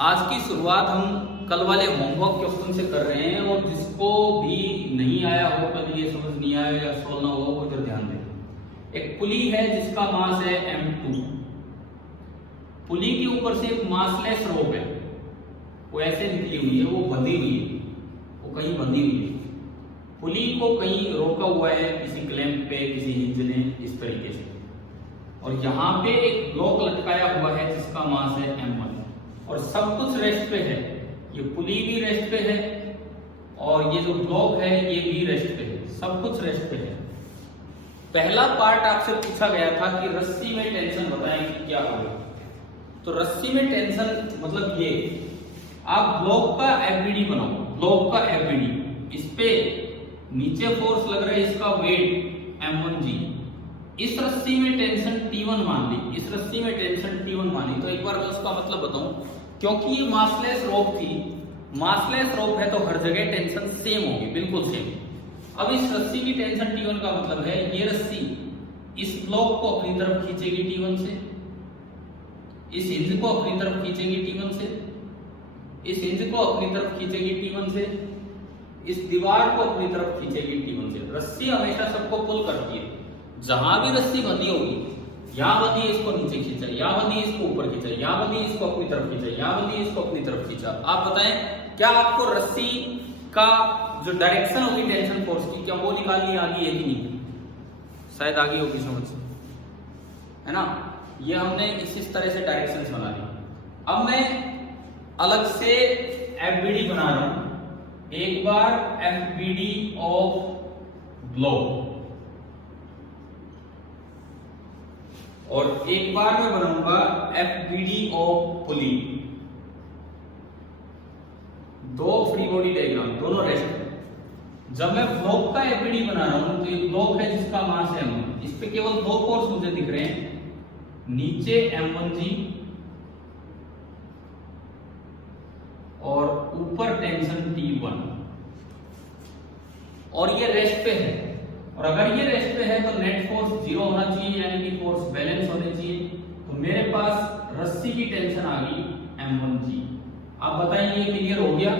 आज की शुरुआत हम कल वाले होमवर्क क्वेश्चन से कर रहे हैं और जिसको भी नहीं आया हो, कभी ये समझ नहीं आया या सोल्व ना हो, उधर ध्यान दें। एक पुली है जिसका मास है m2। पुली के ऊपर से एक मासलेस रोप है, वो ऐसे निकली हुई है, वो बंधी हुई है, वो कहीं बंधी हुई है। पुली को कहीं रोका हुआ है किसी क्लैंप पे, किसी हिंज ने, इस तरीके से। और यहाँ पे एक ब्लॉक लटकाया हुआ है जिसका मास है m1 और सब कुछ रेस्ट पे है। ये पुली भी रेस्ट पे है और ये जो ब्लॉक है ये भी रेस्ट पे है, सब कुछ रेस्ट पे है। पहला पार्ट आपसे पूछा गया था कि रस्सी में टेंशन बताएं कि क्या होगा। तो रस्सी में टेंशन मतलब ये, आप ब्लॉक का एफबीडी बनाओ, ब्लॉक का एफबीडी, इस पे नीचे फोर्स लग रहा है, इसका वेट m1g, इस रस्सी में टेंशन T1 मान ली, इस रस्सी में टेंशन T1 मानी। तो एक बार मैं उसका मतलब बताऊं, क्योंकि ये मासलेस रोप थी, मासलेस रोप है तो हर जगह टेंशन सेम होगी, बिल्कुल सेम। अब इस रस्सी की टेंशन T1 का मतलब है ये रस्सी इस ब्लॉक को अपनी तरफ खींचेगी T1 से, इस हिंज को अपनी तरफ खींचेगी T1 से, इस हिंज को अपनी तरफ खींचेगी T1 से, इस दीवार को अपनी तरफ खींचेगी T1 से। रस्सी हमेशा सबको पुल करती है। जहां भी रस्सी बंधी होगी, यहां बंधी इसको नीचे खींचा, यहां बंधी इसको ऊपर खींचा, यहां बंधी इसको अपनी तरफ खींचा, यहां बंधी इसको अपनी तरफ खींचा। आप बताएं क्या आपको रस्सी का जो डायरेक्शन होगी टेंशन फोर्स की, क्या वो निकालनी आ गई है कि नहीं? शायद आ गई होगी समझ, है ना। ये हमने इस तरह से डायरेक्शन बना ली। अब मैं अलग से एफबीडी बना रहा हूं। एक बार एफबीडी ऑफ ब्लॉक और एक बार मैं बनाऊंगा एफबीडी ऑफ पुली। दो फ्री बॉडी डायग्राम, दोनों रेस्ट। जब मैं ब्लॉक का एफबीडी बना रहा हूं तो ये ब्लॉक है जिसका मास है m1, इस पे केवल दो फोर्स मुझे दिख रहे हैं, नीचे m1g और ऊपर टेंशन T1, और ये रेस्ट पे है। और अगर ये रेस्ट पे है तो नेट फोर्स 0 होना चाहिए, यानी कि फोर्स बैलेंस होने चाहिए। तो मेरे पास रस्सी की टेंशन आ गई m1g। आप बताइए ये क्लियर हो गया?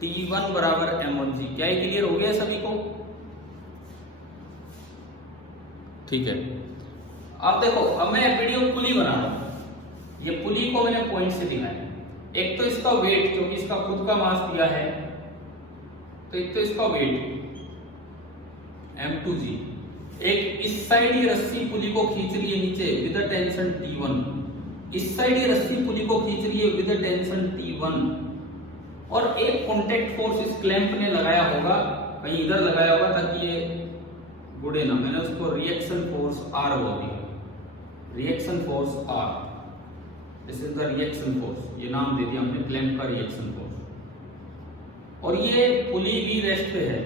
T1 बराबर m1g। क्या ये क्लियर हो गया सभी को? ठीक है। अब देखो, अब मैं वीडियो पुली बना रहा हूं। ये पुली को मैंने पॉइंट से दिखाया। एक तो इसका वेट, क्योंकि इसका खुद का मास दिया है, तो एक तो इसका वेट m2g, एक इस साइड ही रस्सी पुली को खींच रही है नीचे विद टेंशन T1, इस साइड ही रस्सी पुली को खींच रही है विद टेंशन T1, और एक कॉन्टैक्ट फोर्स इस क्लैंप ने लगाया होगा, कहीं इधर लगाया होगा ताकि ये गुड़े ना, मैंने उसको रिएक्शन फोर्स R बोल दिया, reaction force R, this is the reaction force, ये नाम दे दिया हमने क्लैंप का रिएक्शन फोर्स। और ये पुली भी रेस्ट पे है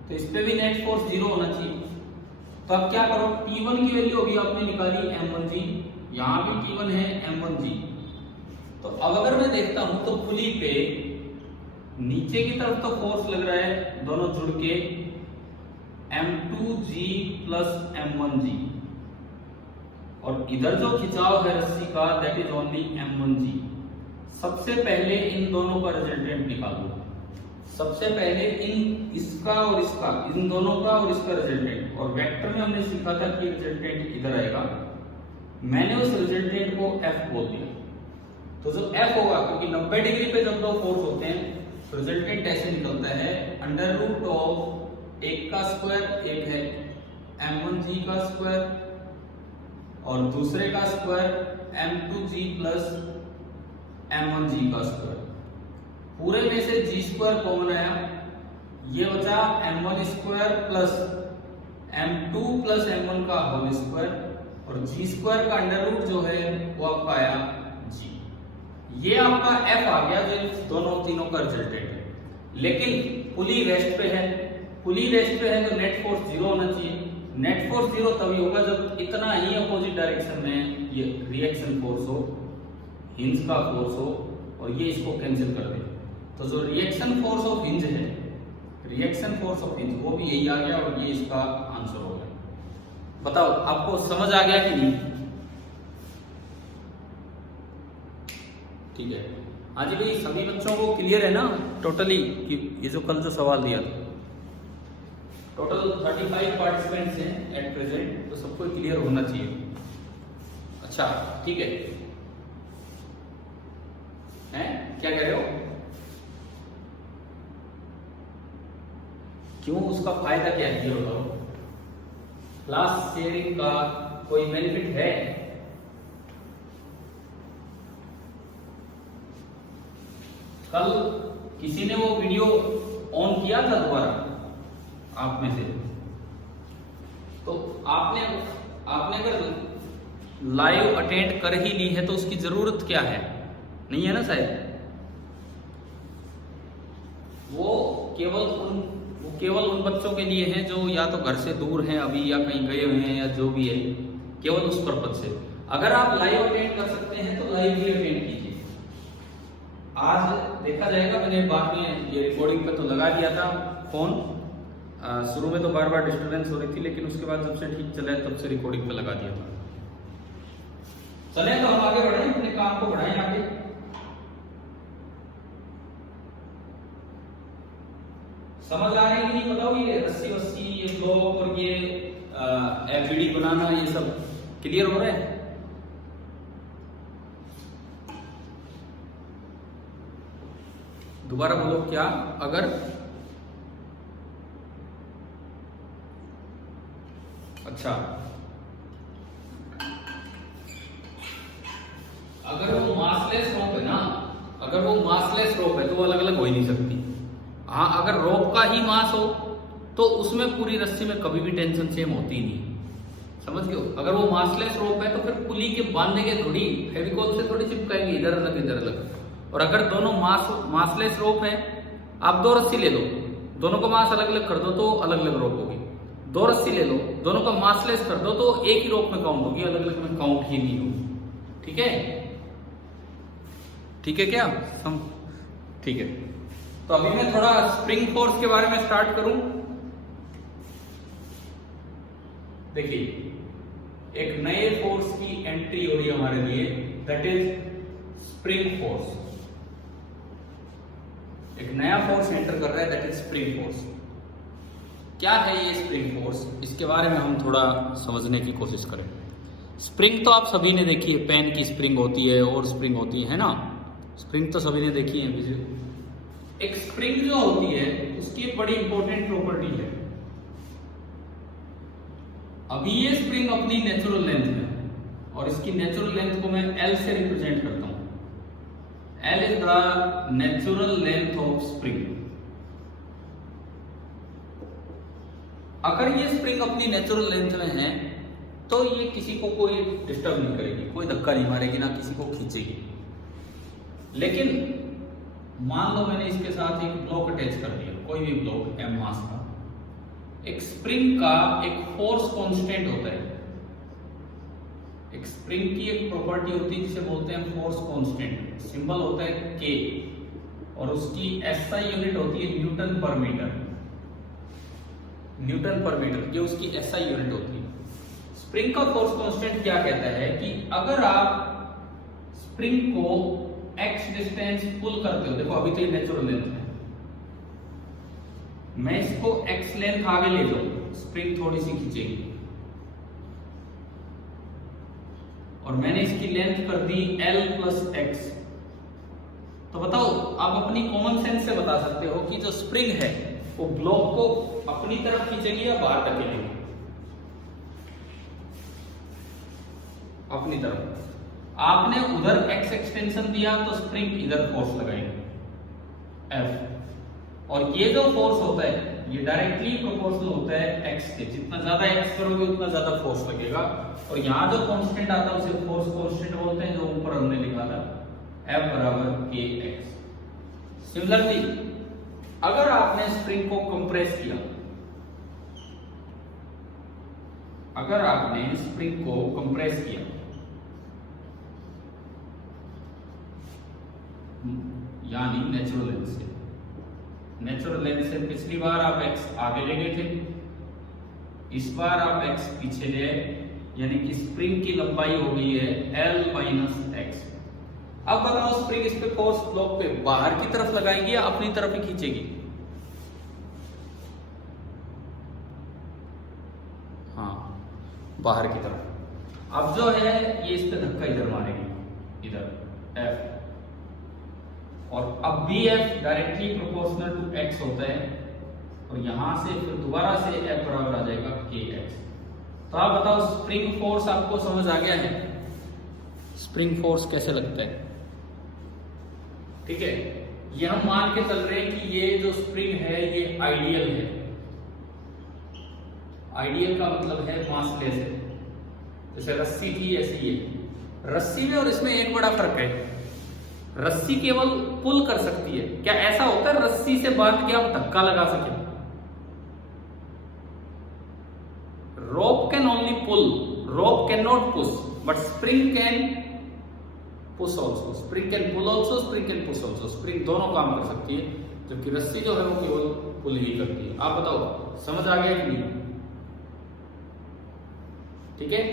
तो इस पे भी नेट फोर्स 0 होना चाहिए। तो अब क्या करो, T1 की वैल्यू अभी आपने निकाली m1g, यहां भी T1 है m1g। तो अब अगर मैं देखता हूं तो पुली पे नीचे की तरफ तो फोर्स लग रहा है दोनों जुड़ के m2g प्लस m1g, और इधर जो खिंचाव है रस्सी का दैट इज ओनली m1g। सबसे पहले इन दोनों का रिजल्टेंट निकालो। सबसे पहले इसका और इसका, इन दोनों का और इसका रिजल्टेंट। और वेक्टर में हमने सीखा था कि रिजल्टेंट इधर आएगा, मैंने उस रिजल्टेंट को F बोल दिया। तो जो F होगा, क्योंकि 90 डिग्री पे जब दो फोर्स होते हैं तो रिजल्टेंट ऐसे निकलता है, अंडर रूट ऑफ एक का स्क्वायर, एक है m1g का स्क्वायर और दूसरे का स्क्वायर m2g प्लस m1g का स्क्वायर। पूरे में से g स्क्वायर कॉमन आया, ये बचा m1 square plus m2 plus m1 का होल स्क्वायर, और g स्क्वायर का अंडर रूट जो है वो आपका आया g। ये आपका f आ गया, जो दोनों तीनों का रिजल्टेंट है। लेकिन पुली रेस्ट पे है, पुली रेस्ट पे है तो नेट फोर्स 0 होना चाहिए। नेट फोर्स 0 तभी होगा जब इतना ही अपोजिट डायरेक्शन में ये रिएक्शन फोर्स हो, हिंज का फोर्स हो, और ये इसको कैंसिल कर दे। तो जो रिएक्शन फोर्स ऑफ हिंज है, रिएक्शन फोर्स ऑफ हिंज, वो भी यही आ गया और ये इसका आंसर हो गया। बताओ आपको समझ आ गया कि नहीं? ठीक है। हाँ जी भाई, सभी बच्चों को क्लियर है ना टोटली कि ये जो कल जो सवाल दिया था? टोटल 35 पार्टिसिपेंट्स हैं एट प्रेजेंट, तो सबको क्लियर होना चाहिए। अच्छा ठीक है, हैं क्या कह रहे हो? क्यों, उसका फायदा क्या है ये बताओ? क्लास शेयरिंग का कोई बेनिफिट है? कल किसी ने वो वीडियो ऑन किया था दोबारा आप में से? तो आपने अगर लाइव अटेंड कर ही ली है तो उसकी जरूरत क्या है? नहीं है ना शायद। वो केवल उन बच्चों के लिए है जो या तो घर से दूर हैं अभी या कहीं गए हुए हैं या जो भी है, केवल उस पर्पज से। अगर आप लाइव अटेंड कर सकते हैं तो लाइव भी अटेंड कीजिए। आज देखा जाएगा, मैंने बाद में ये रिकॉर्डिंग पे तो लगा दिया था फोन। शुरू में तो बार बार डिस्टर्बेंस हो रही थी, लेकिन उसके बाद जब से ठीक चला है तब से रिकॉर्डिंग पे लगा दिया था। चले तो हम आगे बढ़े, अपने काम को बढ़ाएं आगे। समझ आ रही है कि नहीं बताओ? ये रस्सी वस्सी, ये ब्लॉक और ये एफबीडी बनाना, ये सब क्लियर हो रहा है? दोबारा बोलो क्या? अगर अच्छा, अगर वो मासलेस रोप है ना, अगर वो मासलेस रोप है तो वो अलग अलग हो ही नहीं सकती। हाँ, अगर रोप का ही मास हो तो उसमें पूरी रस्सी में कभी भी टेंशन सेम होती नहीं, समझ गए हो? अगर वो मासलेस रोप है तो फिर पुली के बांधेंगे थोड़ी, फेविकॉल से थोड़ी चिपकाएंगे इधर अलग इधर अलग। और अगर दोनों मासलेस रोप है, आप दो रस्सी ले लो, दोनों का मास अलग अलग कर दो तो अलग अलग रोप होगी। दो रस्सी ले लो, दोनों का मासलेस कर दो तो एक ही रोप में काउंट होगी, अलग अलग में काउंट ही नहीं होगी। ठीक है? ठीक है क्या हम? ठीक है, तो अभी मैं थोड़ा स्प्रिंग फोर्स के बारे में स्टार्ट करूं। देखिए, एक नए फोर्स की एंट्री हो रही है हमारे लिए, दैट इज स्प्रिंग फोर्स। एक नया फोर्स एंटर कर रहा है, दैट इज स्प्रिंग फोर्स। क्या है ये स्प्रिंग फोर्स? इसके बारे में हम थोड़ा समझने की कोशिश करें। स्प्रिंग तो आप सभी ने देखी है, पेन की स्प्रिंग होती है और स्प्रिंग होती है ना? स्प्रिंग तो सभी ने देखी है। एक स्प्रिंग जो होती है उसकी एक बड़ी इंपॉर्टेंट प्रॉपर्टी है। अभी ये स्प्रिंग अपनी नेचुरल लेंथ में, और इसकी नेचुरल लेंथ को मैं L से रिप्रेजेंट करता हूं। L is the natural length of spring. अगर ये स्प्रिंग अपनी नेचुरल लेंथ में है तो ये किसी को कोई डिस्टर्ब नहीं करेगी, कोई धक्का नहीं मारेगी, ना किसी को खींचेगी। लेकिन मान लो मैंने इसके साथ एक ब्लॉक अटैच कर दिया, कोई भी ब्लॉक m मास का। एक स्प्रिंग का एक फोर्स कांस्टेंट होता है, एक स्प्रिंग की एक प्रॉपर्टी होती है जिसे बोलते हैं फोर्स कांस्टेंट। सिंबल होता है K और उसकी SI यूनिट होती है न्यूटन पर मीटर। न्यूटन पर मीटर ये उसकी SI यूनिट होती है। स्प्रिंग का फोर्स कांस्टेंट क्या कहता है कि अगर आप स्प्रिंग को x डिस्टेंस पुल करते हो, देखो अभी तो ये नेचुरल लेंथ है, मैं इसको x लेंथ आगे ले जाऊं, स्प्रिंग थोड़ी सी खींचेगी, और मैंने इसकी लेंथ कर दी L प्लस x। तो बताओ, आप अपनी कॉमन सेंस से बता सकते हो कि जो स्प्रिंग है वो ब्लॉक को अपनी तरफ खींचेगी या बाहर धकेलेगी? अपनी तरफ। आपने उधर x एक्सटेंशन दिया तो स्प्रिंग इधर फोर्स लगाएगी F, और ये जो फोर्स होता है ये डायरेक्टली प्रोपोर्शनल होता है x के। जितना ज्यादा x करोगे उतना ज्यादा फोर्स लगेगा, और यहाँ जो कांस्टेंट आता है उसे फोर्स कांस्टेंट बोलते हैं, जो ऊपर हमने लिखा था F बराबर kx। सिमिलरली अगर आपने स्प्रिंग को कंप्रेस किया, अगर आपने स्प्रिंग को कंप्रेस किया यानी नेचुरल लेंथ से, नेचुरल लेंथ से पिछली बार आप x आगे ले गए थे, इस बार आप x पीछे ले आए, यानी कि स्प्रिंग की लंबाई हो गई है L माइनस x। अब बताओ स्प्रिंग इस पे फोर्स ब्लॉक पे बाहर की तरफ लगाएंगे या अपनी तरफ ही खींचेगी? हाँ, बाहर की तरफ। अब जो है ये इस पे धक्का इधर मारेगी, इधर F, और अब भी F directly proportional to x होता है, और यहां से फिर दोबारा से F बराबर आ जाएगा kx। तो आप बताओ स्प्रिंग फोर्स आपको समझ आ गया है? स्प्रिंग फोर्स कैसे लगता है? ठीक है, ये हम मान के चल रहे हैं कि ये जो स्प्रिंग है ये आइडियल है। आइडियल का मतलब है मासलेस है, जैसे रस्सी थी ऐसी ये। रस्सी में और इसमें एक बड़ा फर्क है, रस्सी केवल पुल कर सकती है। क्या ऐसा होता है रस्सी से बांध के आप धक्का लगा सके? Rope can only pull, rope can not push, but spring can push also, spring can pull also, spring can push also. Spring दोनों काम कर सकती है, जबकि रस्सी जो है वो केवल पुल ही करती है। आप बताओ समझ आ गया कि नहीं? ठीक है,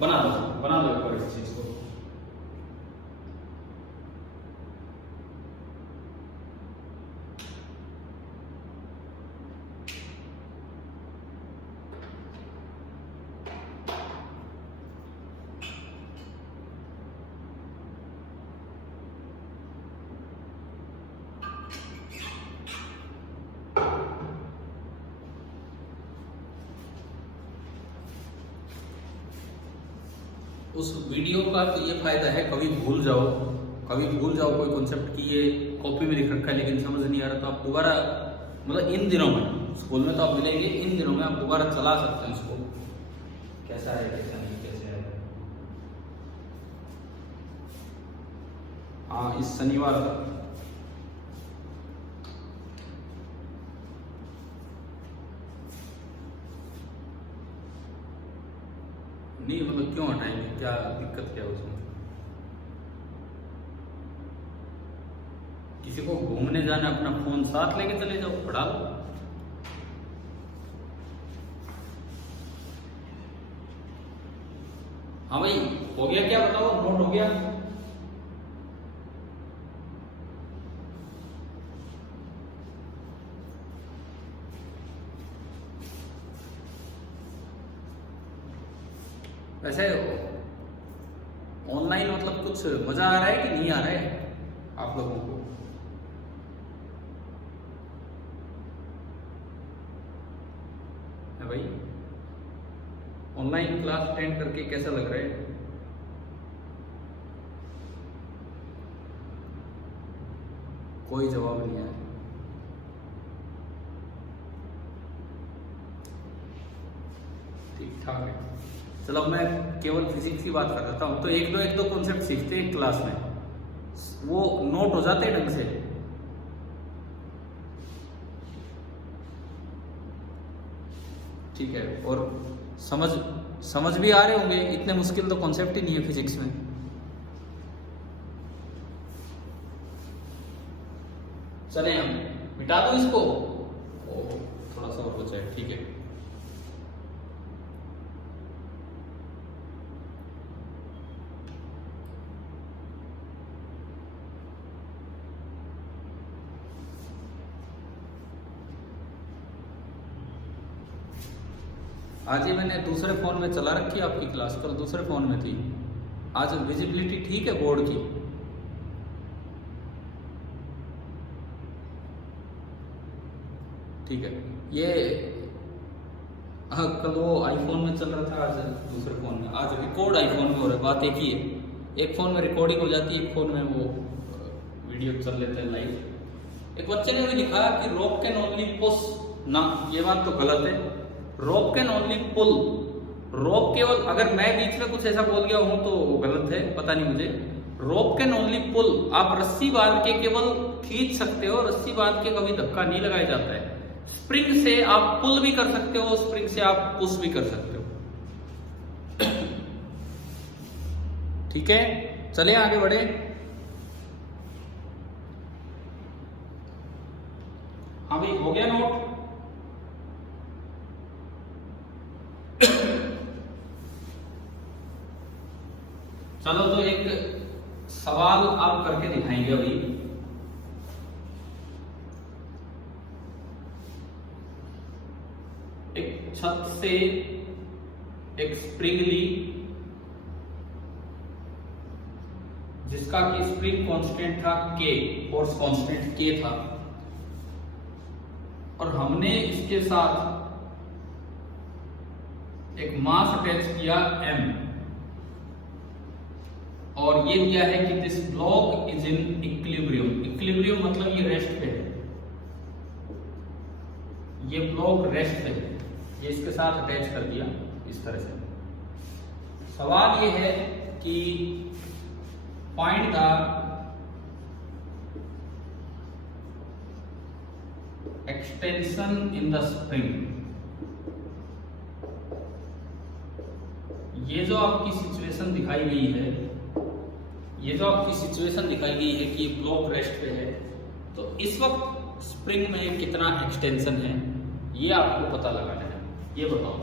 बना दो एक बार इस चीज को। उस वीडियो का तो ये फायदा है, कभी भूल जाओ कोई कॉन्सेप्ट की ये कॉपी में लिख रखा है लेकिन समझ नहीं आ रहा, तो आप दोबारा, मतलब इन दिनों में स्कूल में तो आप मिलेंगे, इन दिनों में आप दोबारा चला सकते हैं इसको, कैसा है कैसा नहीं कैसे है। हाँ, इस शनिवार तक। नहीं मतलब क्यों हटाएंगे, क्या दिक्कत क्या है उसमें? किसी को घूमने जाना, अपना फोन साथ लेके चले जाओ, पढ़ा लो। हाँ भाई, हो गया क्या बताओ, नोट हो गया? वैसे ऑनलाइन मतलब कुछ मजा आ रहा है कि नहीं आ रहा है आप लोगों को? है भाई, ऑनलाइन क्लास अटेंड करके कैसा लग रहा है? कोई जवाब नहीं आया। ठीक ठाक है, चलो मैं केवल फिजिक्स की बात कर देता हूँ। तो एक दो कॉन्सेप्ट सीखते हैं क्लास में, वो नोट हो जाते हैं ढंग से। ठीक है, और समझ भी आ रहे होंगे, इतने मुश्किल तो कॉन्सेप्ट ही नहीं है फिजिक्स में। चले हम मिटा दो इसको, थोड़ा सा और बचा है। ठीक है, आज ही मैंने दूसरे फोन में चला रखी है आपकी क्लास, कल दूसरे फोन में थी। आज विजिबिलिटी ठीक है बोर्ड की? ठीक है, ये हाँ, कल वो आईफोन में चल रहा था, आज दूसरे फोन में। आज रिकॉर्ड आईफोन में हो रहा है, बात एक ही है। एक फोन में रिकॉर्डिंग हो जाती है, एक फोन में वो वीडियो चल लेते हैं लाइव। एक बच्चे ने भी लिखा कि रोप कैन ओनली पुश, ना ये बात तो गलत है। रोप कैन ओनली पुल, रोप केवल, अगर मैं बीच में कुछ ऐसा बोल गया हूं तो गलत है, पता नहीं मुझे। रोप कैन ओनली पुल, आप रस्सी बांध के केवल खींच सकते हो, रस्सी बांध के कभी धक्का नहीं लगाया जाता है। स्प्रिंग से आप पुल भी कर सकते हो, स्प्रिंग से आप पुश भी कर सकते हो। ठीक है, चलिए आगे बढ़े। हाँ भाई, हो गया नोट? चलो, तो एक सवाल आप करके दिखाएंगे अभी। एक छत से एक स्प्रिंग ली जिसका कि स्प्रिंग कांस्टेंट था K, फोर्स कांस्टेंट K था, और हमने इसके साथ एक मास अटैच किया M, और ये दिया है कि this block is in equilibrium. Equilibrium मतलब ये रेस्ट पे है, ये ब्लॉक रेस्ट पे है, ये इसके साथ अटैच कर दिया इस तरह से। सवाल ये है कि find the extension in the spring. ये जो आपकी सिचुएशन दिखाई गई है, ये जो आपकी सिचुएशन दिखाई गई है कि ब्लॉक रेस्ट पे है, तो इस वक्त स्प्रिंग में कितना एक्सटेंशन है ये आपको पता लगाना है। ये बताओ।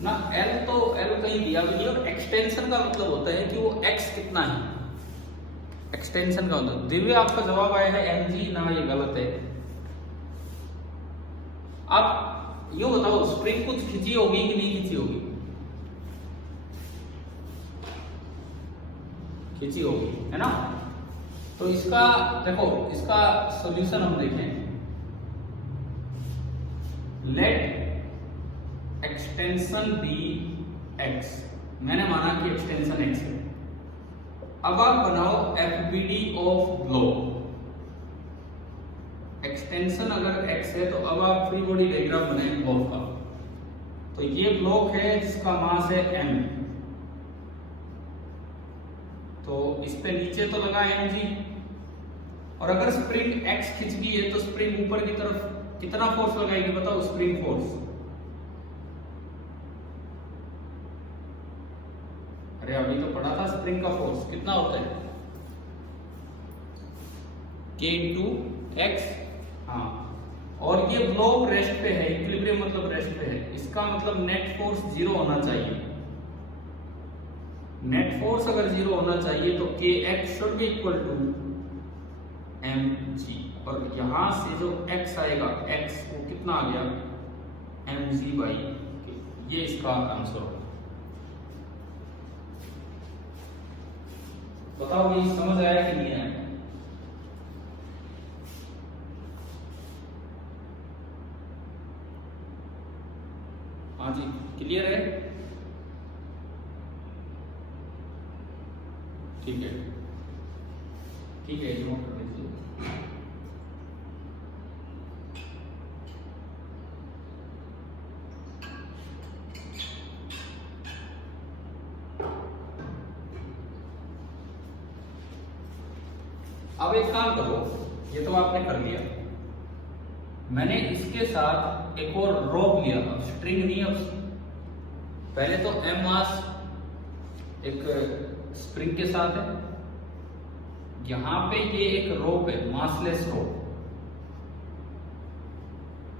ना L तो L कहीं दिया भी नहीं, और एक्सटेंशन का मतलब होता है कि वो X कितना है। एक्सटेंशन का मतलब, दिव्य आपका जवाब आया है mg, ना ये गलत है। अब यो बताओ स्प्रिंग कुछ खिंची होगी कि नहीं खिंची होगी? खिंची होगी, है ना। तो इसका देखो, इसका सॉल्यूशन हम देखें। लेट एक्सटेंशन बी x, मैंने माना कि एक्सटेंशन x है। अब आप बनाओ FBD ऑफ ब्लॉक। एक्सटेंशन अगर x है तो अब आप फ्री बॉडी डायग्राम बनाए ब्लॉक का। तो ये ब्लॉक है जिसका मास है m, तो इस पे नीचे तो लगा mg, और अगर स्प्रिंग x खिंच गई है तो स्प्रिंग ऊपर की तरफ कितना फोर्स लगाएगी बताओ? स्प्रिंग फोर्स, अरे अभी तो पढ़ा था स्प्रिंग का फोर्स कितना होता है, K इंटू एक्स। हाँ, और ये ब्लॉक रेस्ट पे है, इक्विलिब्रियम मतलब रेस्ट पे है, इसका मतलब नेट फोर्स जीरो होना चाहिए। नेट फोर्स अगर जीरो होना चाहिए तो Kx should be equal to mg, और यहां से जो x आएगा, x वो कितना आ गया? mg by k। ये इसका आंसर होगा। बताओ ये समझ आया कि नहीं आया? हाँ जी, क्लियर है? ठीक है, ठीक है, जमा कर दीजिए। अब एक काम करो, ये तो आपने कर लिया, मैंने इसके साथ एक और रोप लिया, अब स्ट्रिंग नहीं, अब पहले तो m मास एक स्प्रिंग के साथ है, यहां पे ये एक रोप है, मासलेस रोप,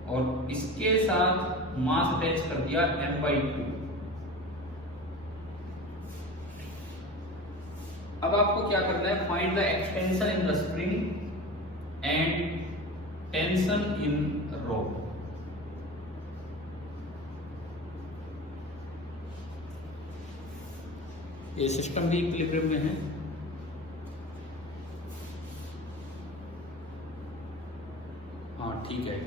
और इसके साथ मास अटैच कर दिया m/2। अब आपको क्या करना है? Find the extension in the spring and tension in rope. ये सिस्टम भी इक्विलिब्रियम में है। हाँ ठीक है,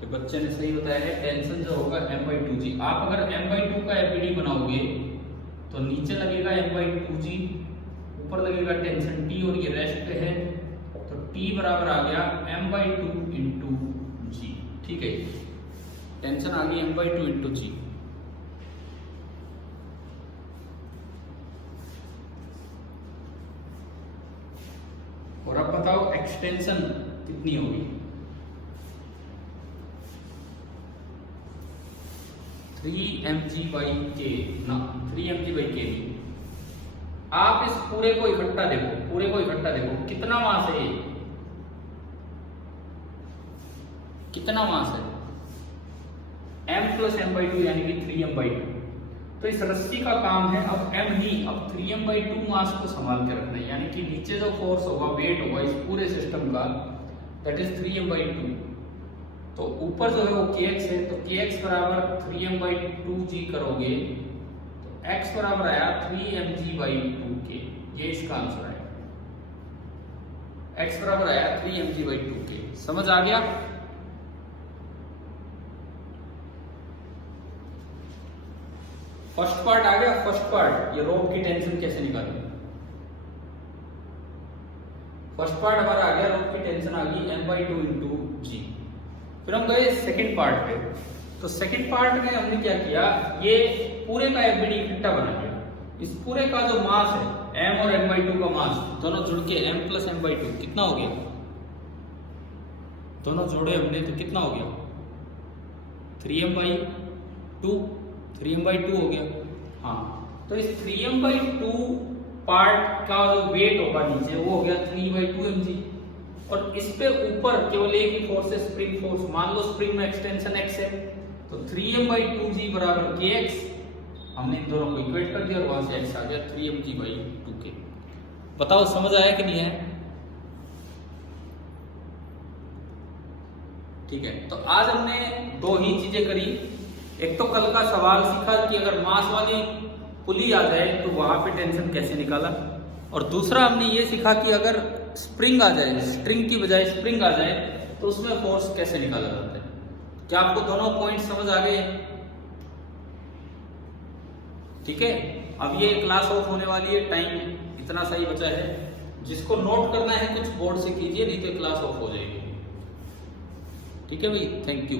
तो बच्चे ने सही बताया है, टेंशन जो होगा m/2g। आप अगर m/2 का FBD बनाओगे तो नीचे लगेगा m/2g, ऊपर लगेगा टेंशन T, और ये रेस्ट पे है, तो T बराबर आ गया m/2 इंटू g। ठीक है, टेंशन आ गई m/2 इंटू g। और अब बताओ एक्सटेंशन कितनी होगी? 3mg/k ना 3mg/k नहीं। आप इस पूरे को इकट्ठा देखो, कितना मास है ये, कितना मास है, m + m/2 यानी कि 3m/2। तो इस रस्सी का काम है अब m ही, अब 3m/2 मास को संभाल के रखना है, यानी कि नीचे जो फोर्स होगा, वेट होगा इस पूरे सिस्टम का, दैट इज 3m/2। तो ऊपर जो है वो kx है, तो kx बराबर 3m/2g करोगे तो x बराबर आया 3mg/2k, ये इसका आंसर है। x बराबर आया 3mg/2k। समझ आ गया? फर्स्ट पार्ट आ गया। फर्स्ट पार्ट, ये रोप की टेंशन कैसे निकालें। फर्स्ट पार्ट हमारा आ गया, रोप की टेंशन आ गई m/2 × g। फिर हम गए सेकंड पार्ट पे। तो सेकंड पार्ट में हमने क्या किया, ये पूरे का एफबीडी इकट्ठा बना लिया। इस पूरे का जो मास है m और m/2 का मास दोनों जुड़ के m + m/2 कितना हो गया, दोनों जोड़े हमने तो कितना हो गया 3m/2 हो गया। हाँ, तो इस 3m/2 पार्ट का जो वेट होगा नीचे वो हो गया 3/2mg, और इस पे ऊपर केवल एक ही फोर्स है, स्प्रिंग फोर्स। मान लो स्प्रिंग में एक्सटेंशन x है, तो 3m/2g बराबर kx, हमने इन दोनों को इक्वेट कर दिया और वहां से x आ गया 3mg/2k। बताओ समझ आया कि नहीं है? ठीक है, तो आज हमने दो ही चीजें करी। एक तो कल का सवाल सीखा कि अगर मास वाली पुली आ जाए तो वहां पे टेंशन कैसे निकाला, और दूसरा हमने ये सीखा कि अगर स्प्रिंग आ जाए, स्ट्रिंग की बजाय स्प्रिंग आ जाए तो उसमें फोर्स कैसे निकाला जाता है। क्या आपको दोनों पॉइंट समझ आ गए? ठीक है, अब ये क्लास ऑफ होने वाली है, टाइम इतना सही बचा है। जिसको नोट करना है कुछ बोर्ड से कीजिए, नहीं तो क्लास ऑफ हो जाएगी। ठीक है भाई, थैंक यू।